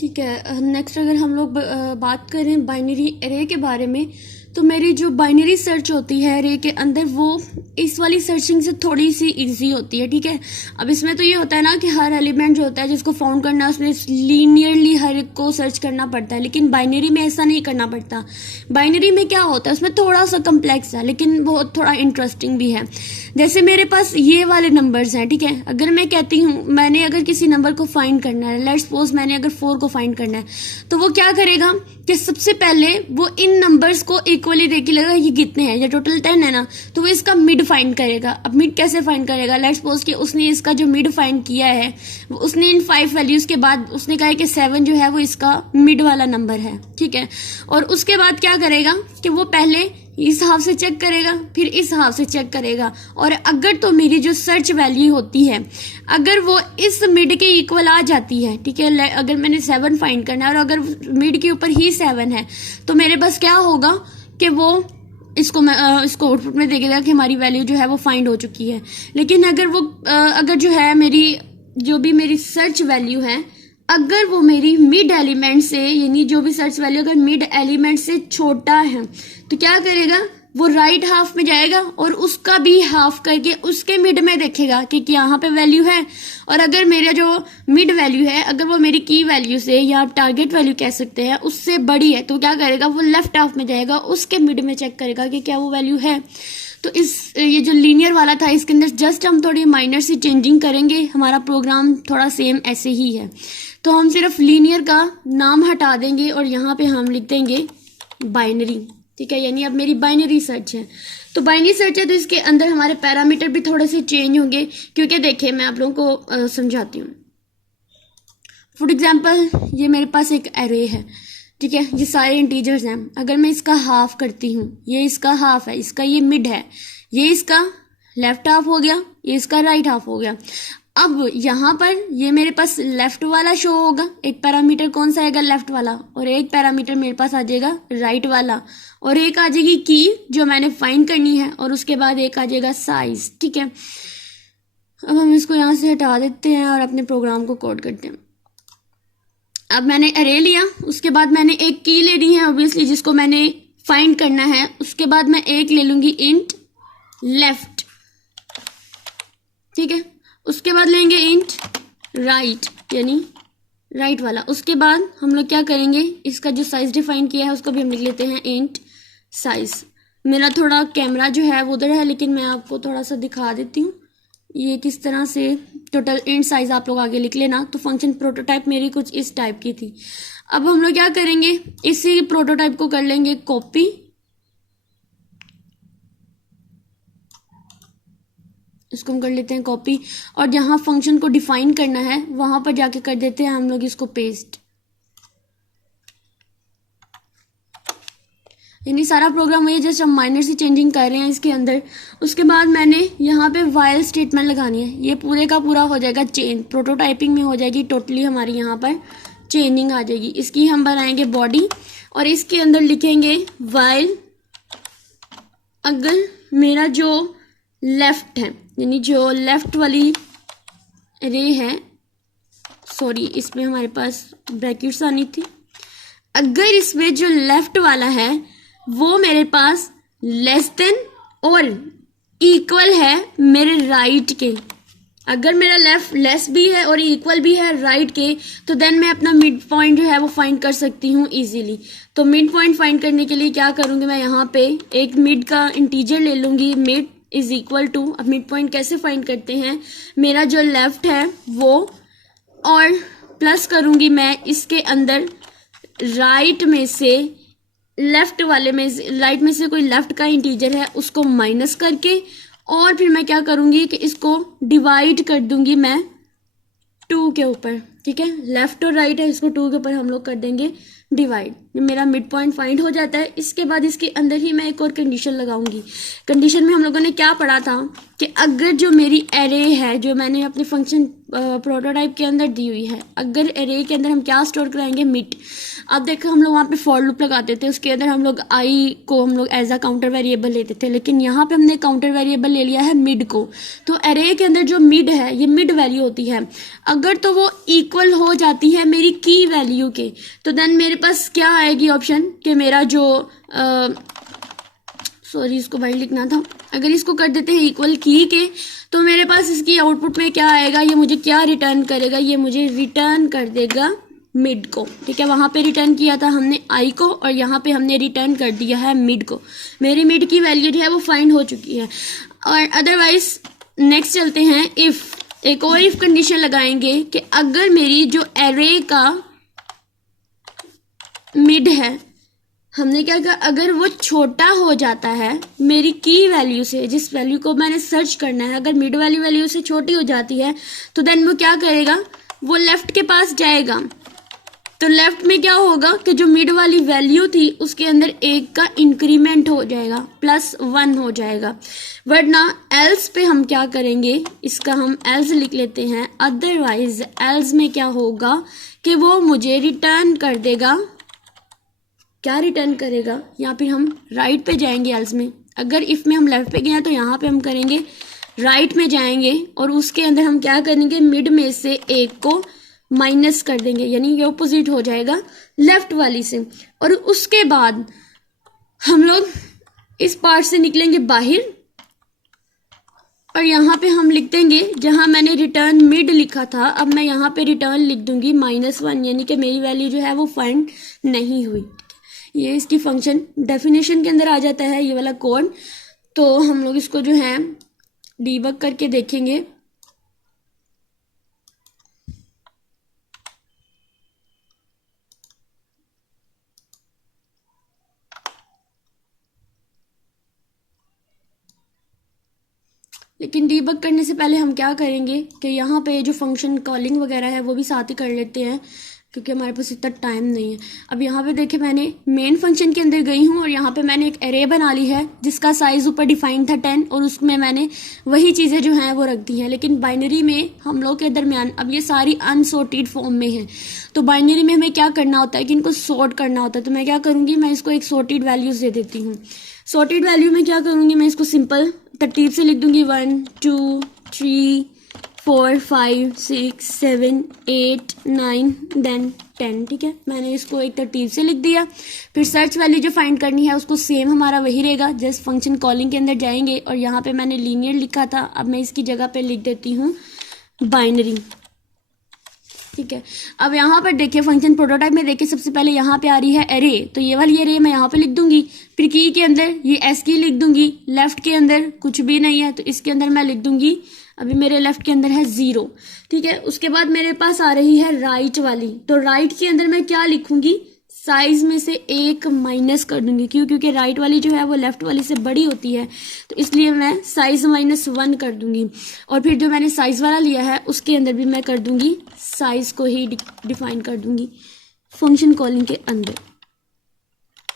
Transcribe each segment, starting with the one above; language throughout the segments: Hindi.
ठीक है। नेक्स्ट अगर हम लोग बात करें बाइनरी अरे के बारे में, तो मेरी जो बाइनरी सर्च होती है अरे के अंदर वो इस वाली सर्चिंग से थोड़ी सी इजी होती है। ठीक है, अब इसमें तो ये होता है ना कि हर एलिमेंट जो होता है जिसको फाउंड करना है उसमें लीनियरली हर एक को सर्च करना पड़ता है, लेकिन बाइनरी में ऐसा नहीं करना पड़ता। बाइनरी में क्या होता है, उसमें थोड़ा सा कम्प्लेक्स है लेकिन बहुत थोड़ा इंटरेस्टिंग भी है। जैसे मेरे पास ये वाले नंबर्स हैं, ठीक है, अगर मैं कहती हूँ मैंने अगर किसी नंबर को फाइंड करना है, लेट्स सपोज मैंने अगर 4 को फाइंड करना है, तो वो क्या करेगा कि सबसे पहले वो इन नंबर्स को इक्वली देख लेगा ये कितने हैं, ये टोटल 10 है ना, तो वो इसका मिड फाइंड करेगा। अब मिड कैसे फाइंड करेगा, लेट्स सपोज कि उसने इसका जो मिड फाइंड किया है उसने इन 5 वैल्यूज के बाद उसने कहा कि 7 जो है वो इसका मिड वाला नंबर है। ठीक है, और उसके बाद क्या करेगा कि वो पहले इस हाफ से चेक करेगा, फिर इस हाफ से चेक करेगा, और अगर तो मेरी जो सर्च वैल्यू होती है अगर वो इस मिड के इक्वल आ जाती है, ठीक है, अगर मैंने 7 फाइंड करना है और अगर मिड के ऊपर ही 7 है, तो मेरे पास क्या होगा कि वो इसको आउटपुट में देखेगा कि हमारी वैल्यू जो है वो फाइंड हो चुकी है। लेकिन अगर जो है मेरी सर्च वैल्यू है, अगर वो मेरी मिड एलिमेंट से, यानी जो भी सर्च वैल्यू अगर मिड एलिमेंट से छोटा है, तो क्या करेगा वो राइट हाफ में जाएगा और उसका भी हाफ करके उसके मिड में देखेगा कि यहाँ पे वैल्यू है। और अगर मेरा जो मिड वैल्यू है अगर वो मेरी की वैल्यू से या आप टारगेट वैल्यू कह सकते हैं उससे बड़ी है, तो क्या करेगा वो लेफ्ट हाफ में जाएगा, उसके मिड में चेक करेगा कि क्या वो वैल्यू है। तो ये जो लीनियर वाला था इसके अंदर जस्ट हम थोड़ी माइनर सी चेंजिंग करेंगे, हमारा प्रोग्राम थोड़ा सेम ऐसे ही है। तो हम सिर्फ लीनियर का नाम हटा देंगे और यहाँ पे हम लिख देंगे बाइनरी। ठीक है, यानी अब मेरी बाइनरी सर्च है। तो बाइनरी सर्च है तो इसके अंदर हमारे पैरामीटर भी थोड़े से चेंज होंगे, क्योंकि देखिए मैं आप लोगों को समझाती हूँ। फॉर एग्जाम्पल ये मेरे पास एक एरे है, ठीक है, ये सारे इंटीजर्स हैं। अगर मैं इसका हाफ करती हूँ, ये इसका हाफ है, इसका ये मिड है, ये इसका लेफ्ट हाफ हो गया, ये इसका राइट हाफ हो गया। अब यहाँ पर ये मेरे पास लेफ्ट वाला शो होगा, एक पैरामीटर कौन सा आएगा लेफ्ट वाला, और एक पैरामीटर मेरे पास आ जाएगा राइट वाला, और एक आ जाएगी की जो मैंने फाइंड करनी है, और उसके बाद एक आ जाएगा साइज। ठीक है, अब हम इसको यहाँ से हटा देते हैं और अपने प्रोग्राम को कोड करते हैं। अब मैंने अरे लिया, उसके बाद मैंने एक की लेनी है ऑब्वियसली जिसको मैंने फाइंड करना है, उसके बाद मैं एक ले लूंगी इंट लेफ्ट। ठीक है, उसके बाद लेंगे इंट राइट, यानी राइट वाला। उसके बाद हम लोग क्या करेंगे, इसका जो साइज डिफाइन किया है उसको भी हम लिख लेते हैं इंट साइज। मेरा थोड़ा कैमरा जो है वो उधर है, लेकिन मैं आपको थोड़ा सा दिखा देती हूँ ये किस तरह से टोटल इंट साइज आप लोग आगे लिख लेना। तो फंक्शन प्रोटोटाइप मेरी कुछ इस टाइप की थी। अब हम लोग क्या करेंगे, इसी प्रोटोटाइप को कर लेंगे कॉपी, इसको हम कर लेते हैं कॉपी, और जहां फंक्शन को डिफाइन करना है वहां पर जाके कर देते हैं हम लोग इसको पेस्ट। यानी सारा प्रोग्राम वही, जस्ट हम माइनर सी चेंजिंग कर रहे हैं इसके अंदर। उसके बाद मैंने यहाँ पे वाइल स्टेटमेंट लगानी है, ये पूरे का पूरा हो जाएगा चेंज, प्रोटोटाइपिंग में हो जाएगी टोटली हमारी यहाँ पर चेंजिंग आ जाएगी। इसकी हम बनाएंगे बॉडी और इसके अंदर लिखेंगे वाइल अगर मेरा जो लेफ्ट है, यानी जो लेफ्ट वाली रे है, सॉरी इसमें हमारे पास ब्रैकेट्स आनी थी, अगर इसमें जो लेफ्ट वाला है वो मेरे पास लेस देन और इक्वल है मेरे राइट के, अगर मेरा लेफ्ट लेस भी है और इक्वल भी है राइट के, तो देन मैं अपना मिड पॉइंट जो है वो फाइंड कर सकती हूँ इजीली। तो मिड पॉइंट फाइंड करने के लिए क्या करूँगी, मैं यहाँ पे एक मिड का इंटीजर ले लूँगी, मिड इज इक्वल टू, अब मिड पॉइंट कैसे फाइंड करते हैं, मेरा जो लेफ्ट है वो, और प्लस करूँगी मैं इसके अंदर राइट में से, लेफ्ट वाले में राइट में से कोई लेफ्ट का इंटीजर है उसको माइनस करके, और फिर मैं क्या करूँगी कि इसको डिवाइड कर दूंगी मैं 2 के ऊपर। ठीक है, लेफ्ट और राइट है, इसको 2 के ऊपर हम लोग कर देंगे डिवाइड। मेरा मिड पॉइंट फाइंड हो जाता है। इसके बाद इसके अंदर ही मैं एक और कंडीशन लगाऊंगी। कंडीशन में हम लोगों ने क्या पढ़ा था कि अगर जो मेरी एरे है जो मैंने अपने फंक्शन प्रोटोटाइप के अंदर दी हुई है, अगर एरे के अंदर हम क्या स्टोर कराएंगे, मिड। अब देखो हम लोग वहाँ पे फॉर लूप लगाते थे, उसके अंदर हम लोग आई को हम लोग एज अ काउंटर वेरिएबल लेते थे, लेकिन यहाँ पे हमने काउंटर वेरिएबल ले लिया है मिड को। तो एरे के अंदर जो मिड है ये मिड वैल्यू होती है, अगर तो वो इक्वल हो जाती है मेरी की वैल्यू के, तो देन मेरे पास क्या आएगी ऑप्शन कि मेरा जो सॉरी इसको बाई लिखना था, अगर इसको कर देते हैं इक्वल की के, तो मेरे पास इसकी आउटपुट में क्या आएगा, ये मुझे क्या रिटर्न करेगा, ये मुझे रिटर्न कर देगा मिड को। ठीक है, वहाँ पे रिटर्न किया था हमने आई को और यहाँ पे हमने रिटर्न कर दिया है मिड को। मेरी मिड की वैल्यू जो है वो फाइंड हो चुकी है। और अदरवाइज नेक्स्ट चलते हैं, इफ एक और इफ कंडीशन लगाएंगे कि अगर मेरी जो एरे का मिड है, हमने क्या कहा, अगर वो छोटा हो जाता है मेरी की वैल्यू से, जिस वैल्यू को मैंने सर्च करना है, अगर मिड वाली वैल्यू से छोटी हो जाती है, तो देन वो क्या करेगा, वो लेफ्ट के पास जाएगा। तो लेफ्ट में क्या होगा कि जो मिड वाली वैल्यू थी उसके अंदर एक का इंक्रीमेंट हो जाएगा, +1 हो जाएगा। वरना एल्स पे हम क्या करेंगे, इसका हम एल्स लिख लेते हैं। अदरवाइज एल्स में क्या होगा कि वो मुझे रिटर्न कर देगा, क्या रिटर्न करेगा, या फिर हम राइट पे जाएंगे एल्स में। अगर इफ में हम लेफ्ट पे गए हैं तो यहाँ पे हम करेंगे राइट में जाएंगे और उसके अंदर हम क्या करेंगे, मिड में से एक को माइनस कर देंगे, यानी ये ऑपोजिट हो जाएगा लेफ्ट वाली से। और उसके बाद हम लोग इस पार्ट से निकलेंगे बाहर और यहाँ पे हम लिख देंगे, जहाँ मैंने रिटर्न मिड लिखा था अब मैं यहाँ पे रिटर्न लिख दूंगी -1, यानी कि मेरी वैल्यू जो है वो फाइंड नहीं हुई। ये इसकी फंक्शन डेफिनेशन के अंदर आ जाता है ये वाला कोड। तो हम लोग इसको जो है डीबग करके देखेंगे। लेकिन डीबग करने से पहले हम क्या करेंगे कि यहाँ पे जो फंक्शन कॉलिंग वगैरह है वो भी साथ ही कर लेते हैं, क्योंकि हमारे पास इतना टाइम नहीं है। अब यहाँ पे देखिए मैंने मेन फंक्शन के अंदर गई हूँ और यहाँ पे मैंने एक एरे बना ली है जिसका साइज़ ऊपर डिफाइन था 10, और उसमें मैंने वही चीज़ें जो हैं वो रख दी हैं। लेकिन बाइनरी में हम लोग के दरमियान अब ये सारी अनसॉर्टेड फॉर्म में है, तो बाइनरी में हमें क्या करना होता है कि इनको सॉर्ट करना होता है। तो मैं क्या करूँगी, मैं इसको एक सॉर्टेड वैल्यूज़ दे देती हूँ। सॉर्टेड वैल्यू में क्या करूँगी, मैं इसको सिंपल तरतीब से लिख दूँगी 1 2 3 4 5 6 7 8 9 देन 10। ठीक है, मैंने इसको एक तरतीब से लिख दिया। फिर सर्च वैल्यू जो फाइंड करनी है उसको सेम हमारा वही रहेगा, जस्ट फंक्शन कॉलिंग के अंदर जाएंगे और यहाँ पे मैंने लीनियर लिखा था, अब मैं इसकी जगह पे लिख देती हूँ बाइनरी। ठीक है, अब यहाँ पर देखिए फंक्शन प्रोटोटाइप में देखिए सबसे पहले यहाँ पे आ रही है एरे, तो ये वाली एरे मैं यहाँ पे लिख दूंगी। फिर की के अंदर ये एस की लिख दूंगी, लेफ्ट के अंदर कुछ भी नहीं है तो इसके अंदर मैं लिख दूंगी, अभी मेरे लेफ्ट के अंदर है 0। ठीक है, उसके बाद मेरे पास आ रही है राइट वाली, तो राइट के अंदर मैं क्या लिखूंगी, साइज में से 1 माइनस कर दूंगी। क्यों, क्योंकि राइट वाली जो है वो लेफ्ट वाली से बड़ी होती है, तो इसलिए मैं साइज -1 कर दूंगी। और फिर जो मैंने साइज वाला लिया है उसके अंदर भी मैं कर दूंगी साइज को ही डिफाइन कर दूंगी फंक्शन कॉलिंग के अंदर।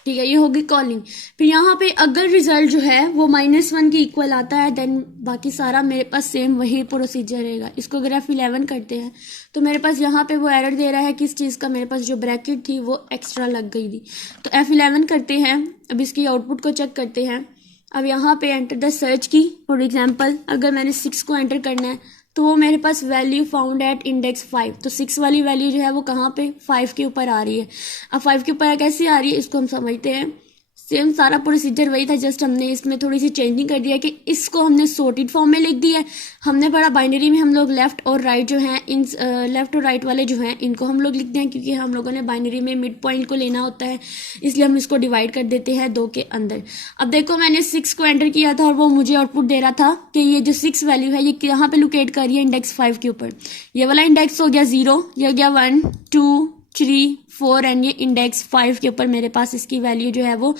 ठीक है, ये होगी कॉलिंग। फिर यहाँ पे अगर रिजल्ट जो है वो -1 के इक्वल आता है देन बाकी सारा मेरे पास सेम वही प्रोसीजर रहेगा। इसको अगर F11 करते हैं तो मेरे पास यहाँ पे वो एरर दे रहा है किस चीज़ का, मेरे पास जो ब्रैकेट थी वो एक्स्ट्रा लग गई थी। तो F11 करते हैं, अब इसकी आउटपुट को चेक करते हैं। अब यहाँ पे एंटर द सर्च की, फॉर एग्जाम्पल अगर मैंने 6 को एंटर करना है तो वो मेरे पास वैल्यू फाउंड एट इंडेक्स 5, तो 6 वाली वैल्यू जो है वो कहाँ पे 5 के ऊपर आ रही है। अब 5 के ऊपर कैसे आ रही है इसको हम समझते हैं। सेम सारा प्रोसीजर वही था, जस्ट हमने इसमें थोड़ी सी चेंजिंग कर दिया कि इसको हमने सॉर्टेड फॉर्म में लिख दिया है। हमने पढ़ा बाइनरी में हम लोग लेफ्ट और राइट जो हैं, इन लेफ्ट और राइट वाले जो हैं इनको हम लोग लिखते हैं, क्योंकि हम लोगों ने बाइनरी में मिड पॉइंट को लेना होता है, इसलिए हम इसको डिवाइड कर देते हैं 2 के अंदर। अब देखो मैंने 6 को एंटर किया था और वो मुझे आउटपुट दे रहा था कि ये जो 6 वैल्यू है ये यहाँ पे लोकेट कर रही है इंडेक्स 5 के ऊपर। ये वाला इंडेक्स हो गया 0, ये हो गया 1 2 3 4 एंड ये इंडेक्स 5 के ऊपर मेरे पास इसकी वैल्यू जो है वो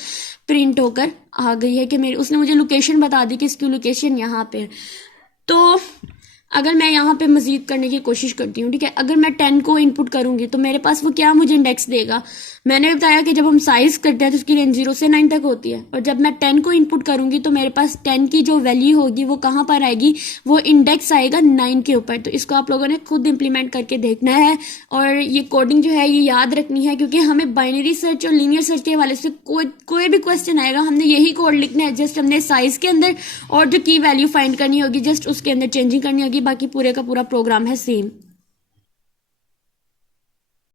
प्रिंट होकर आ गई है कि मेरे उसने मुझे लोकेशन बता दी कि इसकी लोकेशन यहाँ पे है। तो अगर मैं यहाँ पे मजीद करने की कोशिश करती हूँ, ठीक है, अगर मैं 10 को इनपुट करूंगी तो मेरे पास वो क्या मुझे इंडेक्स देगा। मैंने बताया कि जब हम साइज करते हैं तो उसकी रेंज 0 से 9 तक होती है, और जब मैं 10 को इनपुट करूंगी तो मेरे पास 10 की जो वैल्यू होगी वो कहाँ पर आएगी, वो इंडेक्स आएगा 9 के ऊपर। तो इसको आप लोगों ने खुद इंप्लीमेंट करके देखना है, और ये कोडिंग जो है ये याद रखनी है, क्योंकि हमें बाइनरी सर्च और लीनियर सर्च के हवाले से कोई भी क्वेश्चन आएगा, हमने यही कोड लिखना है। जस्ट हमने साइज के अंदर और जो की वैल्यू फाइंड करनी होगी जस्ट उसके अंदर चेंजिंग करनी होगी, बाकी पूरे का पूरा प्रोग्राम है सेम।